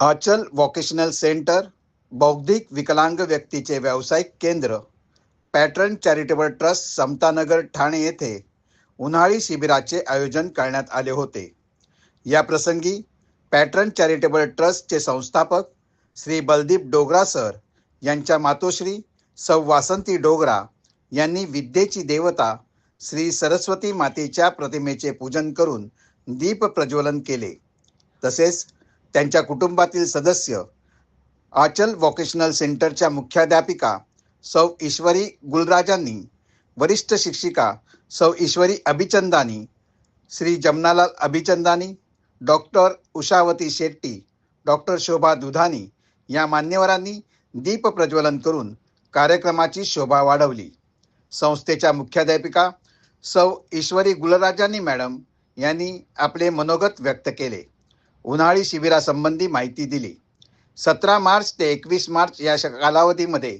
आचल vocational centre, बौद्धिक विकलांग व्यक्तीचे व्यावसायिक केंद्र, pattern charitable trust, Samta Nagar, Thane येथे उन्हाळी शिबिराचे आयोजन करण्यात आले होते. या प्रसंगी पॅटर्न चॅरिटेबल ट्रस्टचे संस्थापक श्री बलदीप डोगरा सर यांच्या मातोश्री सौ वासंती डोगरा यांनी विद्येची देवता श्री सरस्वती मातेच्या प्रतिमेचे पूजन करून दीप प्रज्वलन केले. तसेच त्यांच्या कुटुंबातील सदस्य, आचल वोकेशनल सेंटरच्या मुख्याध्यापिका सौ ईश्वरी गुलराजांनी, वरिष्ठ शिक्षिका सौ ईश्वरी अभिचंदानी, श्री जमनालाल अभिचंदानी, डॉक्टर उषावती शेट्टी, डॉक्टर शोभा दुधानी या मान्यवरांनी दीप प्रज्वलन करून कार्यक्रमाची शोभा वाढवली. संस्थेच्या मुख्याध्यापिका सौ ईश्वरी गुलराजांनी मॅडम यांनी आपले मनोगत व्यक्त केले. उन्हाळी शिबिरासंबंधी माहिती दिली. 17 मार्च ते 21 मार्च या कालावधीमध्ये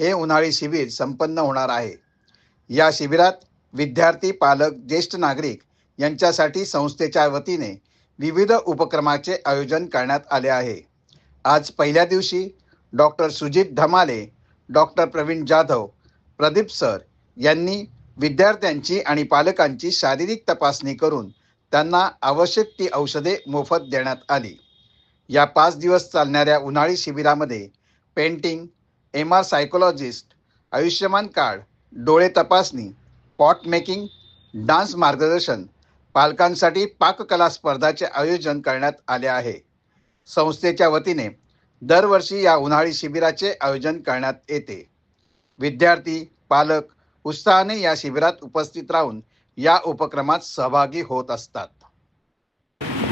हे उन्हाळी शिबिर संपन्न होणार आहे. या शिबिरात विद्यार्थी, पालक, ज्येष्ठ नागरिक यांच्यासाठी संस्थेच्या वतीने विविध उपक्रमाचे आयोजन करण्यात आले आहे. आज पहिल्या दिवशी डॉक्टर सुजित धमाले, डॉक्टर प्रवीण जाधव, प्रदीप सर यांनी विद्यार्थ्यांची आणि पालकांची शारीरिक तपासणी करून त्यांना आवश्यक ती औषधे मोफत देण्यात आली. या 5 दिवस चालणाऱ्या उन्हाळी शिबिरामध्ये painting, MR psychologist, Ayushman card, डोळे तपासणी, पॉट मेकिंग, डान्स मार्गदर्शन, पालकांसाठी पाककला स्पर्धाचे आयोजन करण्यात आले आहे. संस्थेच्या वतीने दरवर्षी या उन्हाळी शिबिराचे आयोजन करण्यात येते. विद्यार्थी, पालक उत्साहाने या शिबिरात उपस्थित राहून या उपक्रमात सहभागी होत असतात.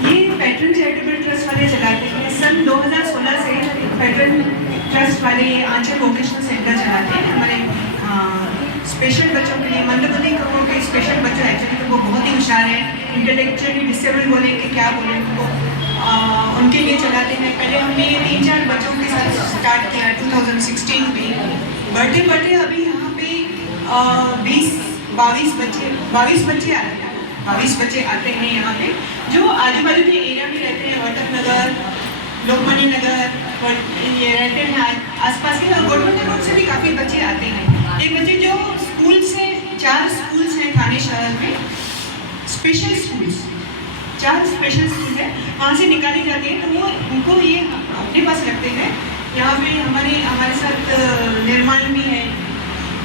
ये पैटर्न चैरिटेबल ट्रस्ट वाले चलाते हैं. सन 2016 से पैटर्न ट्रस्ट वाले आंचल वोकेशनल सेंटर चलाते हैं. हमारे स्पेशल बच्चों के लिए, मंदबुद्धि कहो के स्पेशल बच्चों एक्चुअली तो वो बहुत ही होशियार हैं, इंटेलेक्चुअली डिसेबल बोले कि क्या बोले उनको, उनके लिए चलाते हैं. पहले हमने 3-4 बच्चों के साथ स्टार्ट किया 2016 में. बढ़ते अभी यहाँ पे 22 बच्चे आते हैं. 22 बच्चे आते हैं यहाँ पे, जो आजू बाजू के एरिया में रहते हैं. वर्तक नगर, लोकमान्य नगर ये रहते हैं आसपास के, और गोडमंडल रोड से भी काफ़ी बच्चे आते हैं. एक बच्चे जो स्कूल से 4 स्कूल्स हैं थाने शहर में, स्पेशल स्कूल्स, 4 स्पेशल स्कूल है, वहाँ से निकाली जाती है. तो वो उनको ये अपने पास रखते हैं. यहाँ पे हमारे साथ निर्माण भी है,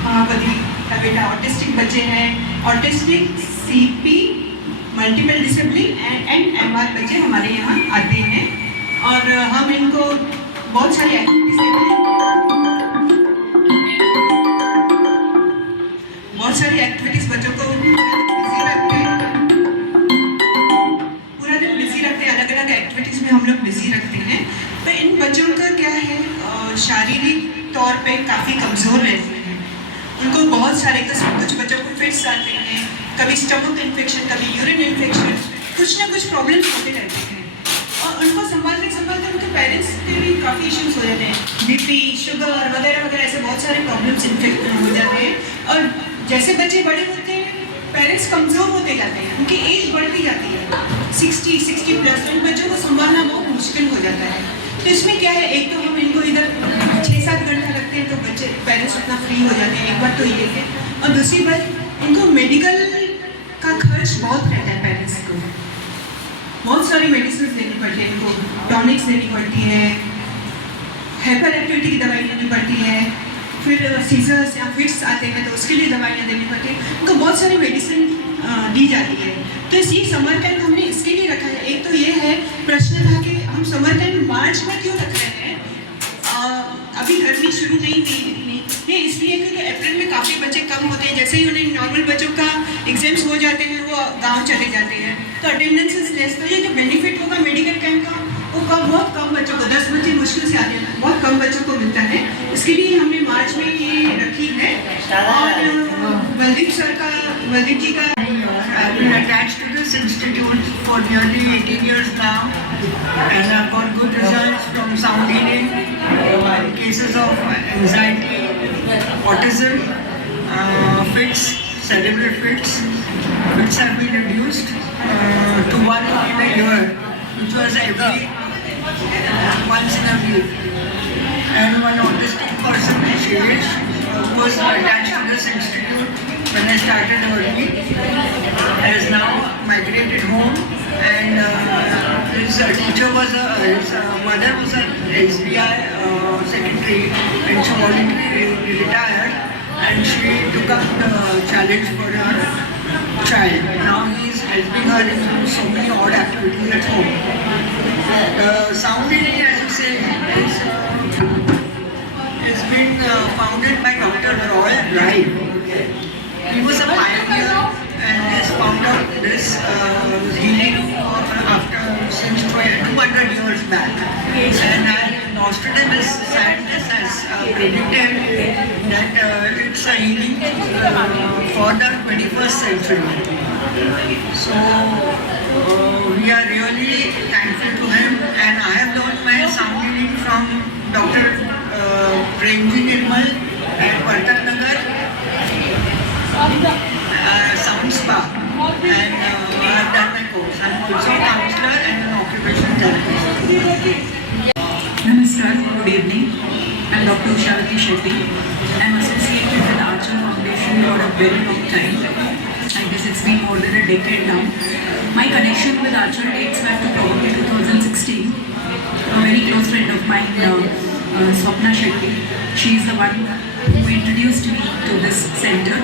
महापति का बेटा. ऑटिस्टिक बच्चे हैं, autistic, CP, multiple disability and MR बच्चे हमारे यहाँ आते हैं. और हम इनको बहुत सारी एक्टिविटीज देते हैं. बहुत सारी एक्टिविटीज बच्चों को बिजी रखते हैं, पूरा दिन बिजी रखते हैं. अलग अलग एक्टिविटीज में हम लोग बिजी रखते हैं. तो इन बच्चों का क्या है, शारीरिक तौर पे काफ़ी कमज़ोर रहते हैं. उनको बहुत सारे, कुछ बच्चों को फिट्स आते हैं, कभी स्टमक इन्फेक्शन, कभी यूरिन इन्फेक्शन, कुछ ना कुछ प्रॉब्लम्स होते रहते हैं. और उनको संभालते उनके पेरेंट्स के भी काफ़ी इश्यूज हो जाते हैं. BP, शुगर वगैरह वगैरह ऐसे बहुत सारे प्रॉब्लम्स इन्फेक्ट हो जाते हैं. और जैसे बच्चे बड़े होते हैं, पेरेंट्स कमज़ोर होते जाते हैं, उनकी एज बढ़ती जाती है 60+ तो इन बच्चों को संभालना बहुत मुश्किल हो जाता है. तो इसमें क्या है, एक तो हम इनको इधर 6-7 घंटा रखते हैं तो बच्चे पेरेंट्स उतना फ्री हो जाते हैं. एक बात तो ये है. और दूसरी बात, इनको मेडिकल का खर्च बहुत रहता है. पेरेंट्स को बहुत सारी मेडिसिन देनी पड़ती है, इनको टॉनिक्स देनी पड़ती है, हाइपर एक्टिविटी की दवाई लेनी पड़ती है, फिर सीजर्स या फिट्स आते हैं तो उसके लिए दवाइयाँ देनी पड़ती है. उनको बहुत सारी मेडिसिन दी जाती है. तो ये समर कैंप हमने इसके लिए रखा है. एक तो ये है, प्रश्न था कि हम समर कैंप मार्च में क्यों रख रहे हैं, अभी गर्मी शुरू नहीं हुई इतनी. ये इसलिए क्योंकि अप्रैल में काफ़ी बच्चे कम होते हैं. जैसे ही उन्हें नॉर्मल बच्चों का एग्जाम्स हो जाते हैं, वो गांव चले जाते हैं, तो अटेंडेंस लेस. तो ये जो बेनिफिट होगा मेडिकल कैंप का, वो बहुत कम बच्चों को, 10 बच्चे मुश्किल से आते हैं, बहुत कम बच्चों को मिलता है. इसके लिए हमने मार्च में ये रखी है. और बलदीप जी का I've been attached to this institute for nearly 18 years now, and I've got good results from sound healing, cases of anxiety, autism, fits, cerebral fits. Fits have been reduced to 1 in a year, which was every once in a week. And one autistic person, Shailesh, was attached to this institute when I started early, has now migrated home, and his teacher was his mother was an SBI secretary, and she voluntarily retired, and she took up the challenge for her child. Now he is helping her in so many odd activities at home. Sound Healing, as you say, has been founded by Dr. Roy Rai. He was a pioneer and has found out this healing since 200 years back. And Nostradamus scientist has predicted that it's a healing for the 21st century. So we are really thankful to him, and I have learned my sound healing from Dr. Premji Nirmal at Partak Nagar Sound Spa, and I have done my course. I'm also a counselor and an occupational therapist. Namaskar, good evening. I'm Dr. Ushavati Shetty. I'm associated with Archer Foundation for a very long time. I guess it's been more than a decade now. My connection with Archer dates back to probably 2016. A very close friend of mine, Swapna Shetty, she is the one who introduced me to this center.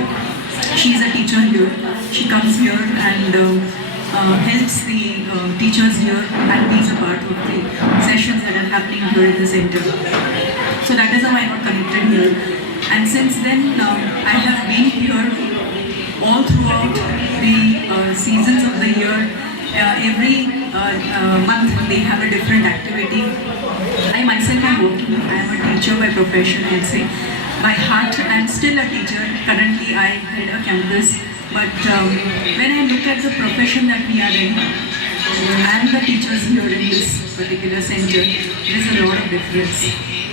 She is a teacher here. She comes here and helps the teachers here and is a part of the sessions that are happening here in the center. So that is how I got connected here. And since then, I have been here all throughout the seasons of the year. Every month they have a different activity. I myself am working. I am a teacher by profession, I'd say. By heart, I am still a teacher. Currently, I head a campus. But when I look at the profession that we are in, and the teachers here in this particular center, there is a lot of difference.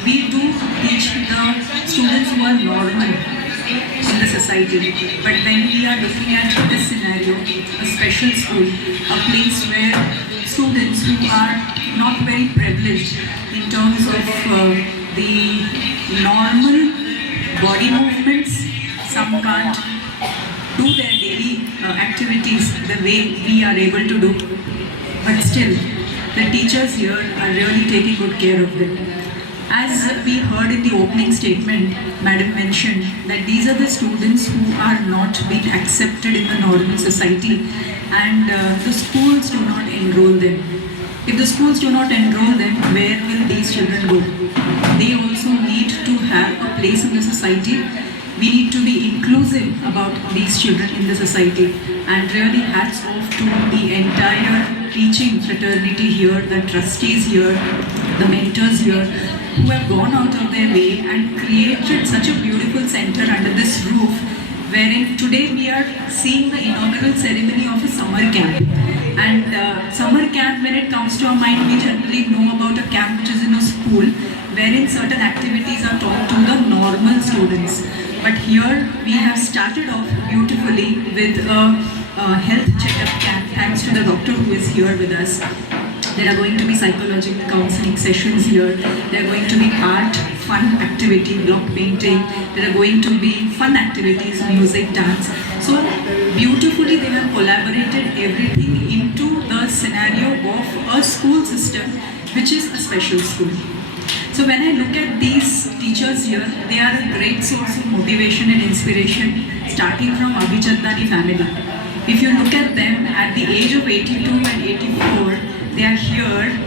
We do teach the students who are normal in the society, but when we are looking at this scenario, a special school, a place where students who are not very privileged in terms of the normal body movements, some can't do their daily activities the way we are able to do, but still the teachers here are really taking good care of them. As we heard in the opening statement, Madam mentioned that these are the students who are not being accepted in the normal society, and the schools do not enroll them. If the schools do not enroll them, where will these children go? They also need to have a place in the society. We need to be inclusive about these children in the society, and really hats off to the entire teaching fraternity here, the trustees here, the mentors here, who have gone out of their way and created such a beautiful center under this roof, wherein today we are seeing the inaugural ceremony of a summer camp. And summer camp, when it comes to our mind, we generally know about a camp which is in a school, wherein certain activities are taught to the normal students. But here we have started off beautifully with a health checkup camp, thanks to the doctor who is here with us. There are going to be psychological counseling sessions here. There are going to be art, fun activity, block painting. There are going to be fun activities, music, dance. So beautifully they have collaborated everything into the scenario of a school system, which is a special school. So when I look at these teachers here, they are a great source of motivation and inspiration, starting from Abhichandani family. If you look at them at the age of 82 and 84, they are here,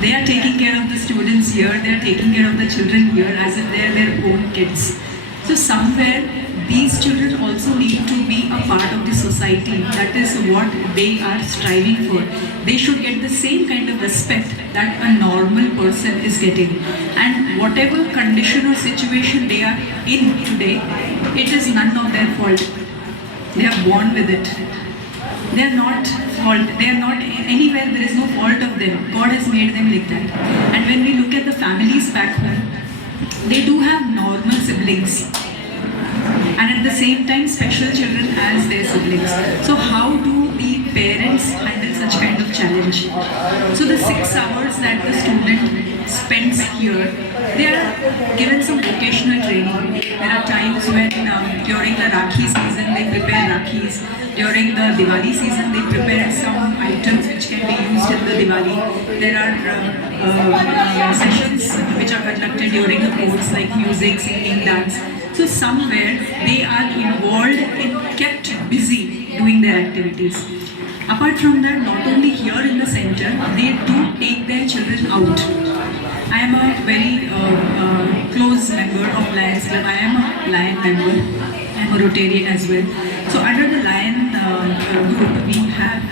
they are taking care of the students here, they are taking care of the children here as if they are their own kids. So somewhere these children also need to be a part of the society. That is what they are striving for. They should get the same kind of respect that a normal person is getting. And whatever condition or situation they are in today, it is none of their fault. They are born with it. They are not fault. They are not anywhere. There is no fault of them. God has made them like that. And when we look at the families back home, they do have normal siblings, and at the same time special children as their siblings. So how do the parents handle such kind of challenge. So the 6 hours that the student spends here, they are given some vocational training. There are times when during the Rakhi season they prepare Rakhis. During the Diwali season they prepare some items which can be used in the Diwali. There are sessions which are conducted during the course like music, singing, dance. So somewhere they are involved in kept busy doing their activities. Apart from that, not only here in the center, they do take their children out. I am a very close member of Lions Club. I am a Lion member. I am a Rotarian as well. So under the Lion group, we have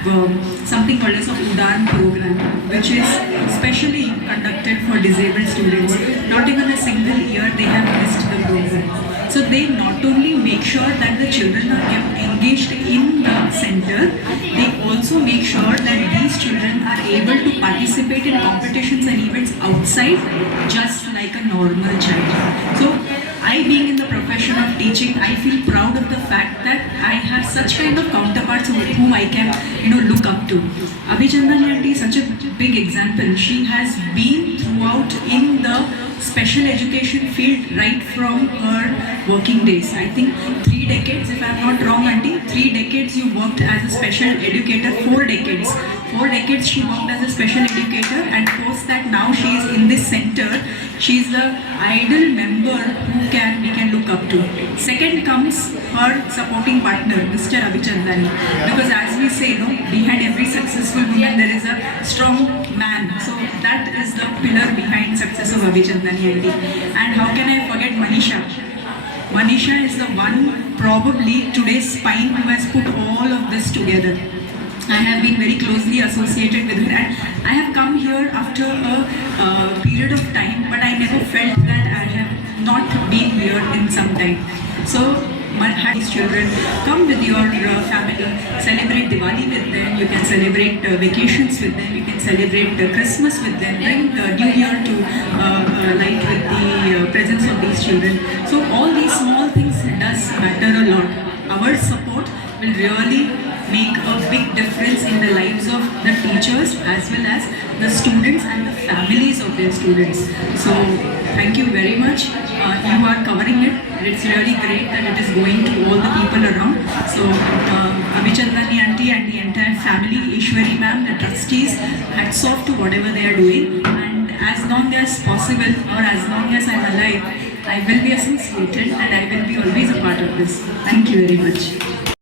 something called as a Udan program, which is specially conducted for disabled students. Not even a single year they have missed the program. So they not only make sure that the children are kept engaged in the center, they also make sure that these children are able to participate in competitions and events outside just like a normal child. So I, being in the profession of teaching, I feel proud of the fact that I have such kind of counterparts whom I can look up to. Abhichandani Aunty is such a big example. She has been throughout in the special education field right from her working days. I think 3 decades, if I am not wrong, Aunty, 3 decades you worked as a special educator, 4 decades. 4 decades she worked as a special educator, and post that now she is in this center. She is the ideal member who we can look up to. Second comes her supporting partner, Mr. Abhichandani. Because as we say, behind every successful woman there is a strong man. So that is the pillar behind success of Abhichandani Aunty. And how can I forget Manisha? Manisha is the one probably today's spine who has put all of this together. I have been very closely associated with her, and I have come here after a period of time, but I never felt that I have not been here in some time. So these children, come with your family, celebrate Diwali with them, you can celebrate vacations with them, you can celebrate Christmas with them, bring New Year to light with the presence of these children. So all these small things does matter a lot. Our support will really make a big difference in the lives of the teachers as well as the students and the families of their students. So thank you very much. You are covering it. It's really great that it is going to all the people around. So Abhichandani Aunty and the entire family, Ishwari ma'am, the trustees, hats off to whatever they are doing. And as long as possible, or as long as I'm alive, I will be associated and I will be always a part of this. Thank you very much.